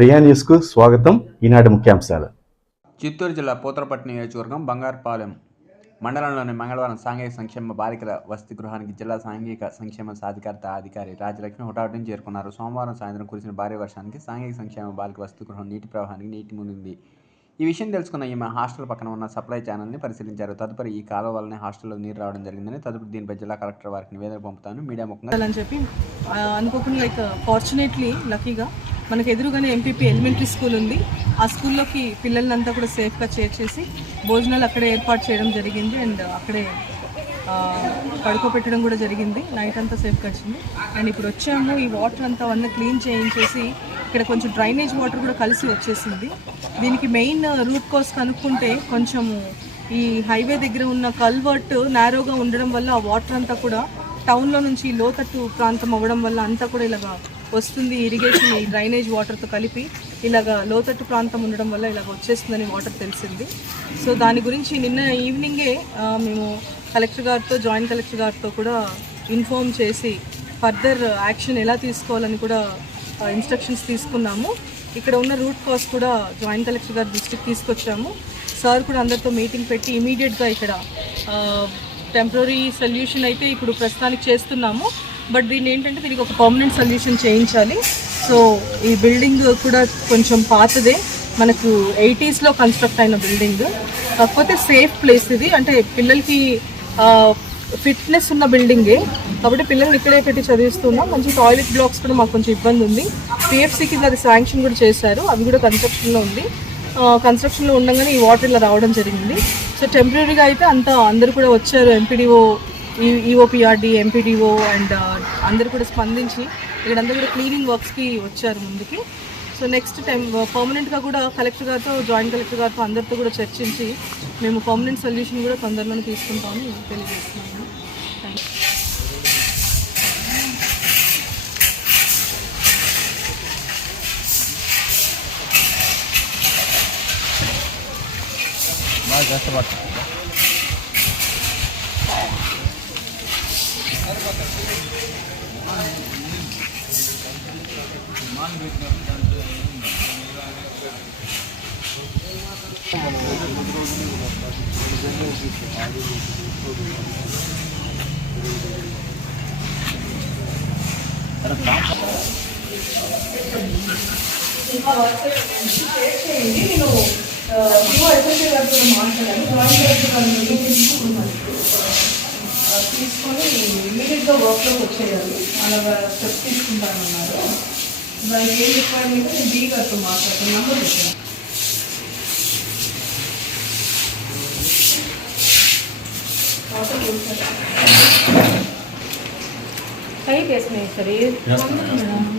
ప్రియా న్యూస్కు స్వాగతం. ఈనాటి ముఖ్యాంశాలు. చిత్తూరు జిల్లా పూతలపట్టు నియోజకవర్గం బంగారుపాలెం మండలంలోని మంగళవారం సాంఘిక సంక్షేమ బాలికల వసతి గృహానికి జిల్లా సాంఘిక సంక్షేమ సాధికారత అధికారి రాజలక్ష్మి హుటాహుటిని చేరుకున్నారు. సోమవారం సాయంత్రం కురిసిన భారీ వర్షానికి సాంఘిక సంక్షేమ బాలిక వసతి గృహం నీటి ప్రవాహానికి నీటి మునిగింది ఈ విషయం తెలుసుకున్న ఈమె హాస్టల్ పక్కన ఉన్న సప్లై ఛానల్ని పరిశీలించారు. తదుపరి ఈ కాలువ వల్లనే హాస్టల్లో నీరు రావడం జరిగిందని తదుపరి దీనిపై జిల్లా కలెక్టర్ వారికి నివేదన పంపుతాను. మీడియా ముఖంగా అని చెప్పి అనుకోకుండా లైక్ ఫార్చునేట్లీ లక్కీగా మనకు ఎదురుగానే ఎంపీపీ ఎలిమెంటరీ స్కూల్ ఉంది. ఆ స్కూల్లోకి పిల్లలంతా కూడా సేఫ్గా చేర్చేసి భోజనాలు అక్కడే ఏర్పాటు చేయడం జరిగింది. అండ్ అక్కడే ఆ, పడుకోబెట్టడం కూడా జరిగింది. నైట్ అంతా సేఫ్గా వచ్చింది అండ్ ఇప్పుడు వచ్చాము. ఈ వాటర్ అంతా అవన్నీ క్లీన్ చేయించేసి ఇక్కడ కొంచెం డ్రైనేజ్ వాటర్ కూడా కలిసి వచ్చేసింది. దీనికి మెయిన్ రూట్ కాస్ కనుక్కుంటే కొంచెము ఈ హైవే దగ్గర ఉన్న కల్వర్ట్ నేరోగా ఉండడం వల్ల ఆ వాటర్ అంతా కూడా టౌన్లో నుంచి లోతట్టు ప్రాంతం అవ్వడం వల్ల అంతా కూడా ఇలాగా వస్తుంది ఇరిగేషన్ ఈ డ్రైనేజ్ వాటర్తో కలిపి ఇలాగా లోతట్టు ప్రాంతం ఉండడం వల్ల ఇలాగ వచ్చేస్తుందని వాటర్ తెలిసింది. సో దాని గురించి నిన్న ఈవినింగే మేము కలెక్టర్ గారితో జాయింట్ కలెక్టర్ గారితో కూడా ఇన్ఫామ్ చేసి ఫర్దర్ యాక్షన్ ఎలా తీసుకోవాలని కూడా ఇన్స్ట్రక్షన్స్ తీసుకున్నాము. ఇక్కడ ఉన్న రూట్ కాస్ కూడా జాయింట్ కలెక్టర్ గారి దృష్టికి తీసుకొచ్చాము. సార్ కూడా అందరితో మీటింగ్ పెట్టి ఇమీడియట్గా ఇక్కడ టెంపరీ సొల్యూషన్ అయితే ఇప్పుడు ప్రస్తుతానికి చేస్తున్నాము. బట్ దీన్ని ఏంటంటే దీనికి ఒక పర్మనెంట్ సొల్యూషన్ చేయించాలి. సో ఈ బిల్డింగ్ కూడా కొంచెం పాతదే. మనకు ఎయిటీస్లో కన్స్ట్రక్ట్ అయిన బిల్డింగ్ కాకపోతే సేఫ్ ప్లేస్ ఇది. అంటే పిల్లలకి ఫిట్నెస్ ఉన్న బిల్డింగే కాబట్టి పిల్లల్ని ఇక్కడే పెట్టి చదివిస్తున్నాం. మంచి టాయిలెట్ బ్లాక్స్ కూడా మాకు కొంచెం ఇబ్బంది ఉంది. పిఎఫ్సి కింద అది శాంక్షన్ కూడా చేశారు. అవి కూడా కన్స్ట్రక్షన్లో ఉంది. కన్స్ట్రక్షన్లో ఉండగానే ఈ వాటర్ ఇలా రావడం జరిగింది. సో టెంపరీగా అయితే అంత అందరూ కూడా వచ్చారు. ఎంపీడీఓ ఈఓపిఆర్డి ఎంపీడీఓ అండ్ అందరు కూడా స్పందించి ఇక్కడంతా కూడా క్లీనింగ్ వర్క్స్కి వచ్చారు ముందుకి. సో నెక్స్ట్ టైం పర్మనెంట్గా కూడా కలెక్టర్ గారితో జాయింట్ కలెక్టర్ గారితో అందరితో కూడా చర్చించి మేము పర్మనెంట్ సొల్యూషన్ కూడా తొందరలోనే తీసుకుంటామని తెలియజేస్తున్నాము థ్యాంక్ యూ చేయండి నేను వివో ఎస్ఎస్సీ మాట్లాడాను జాయిన్ తీసుకున్నాను తీసుకొని ఇమీడియట్గా వర్క్లోకి వచ్చేయాలి అలాగా స్టెప్ తీసుకుంటానన్నారు దానికి ఏం రిక్వైర్మెంట్ నేను బీ గారితో మాట్లాడుతాను నంబర్ పెట్టాను వాటర్ చూసారా कई केस में सर ये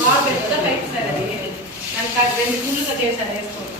బాగా పెద్ద పైప్ సార్. అది దానికి రెండు ఫుల్గా చేశారు వేసుకోండి.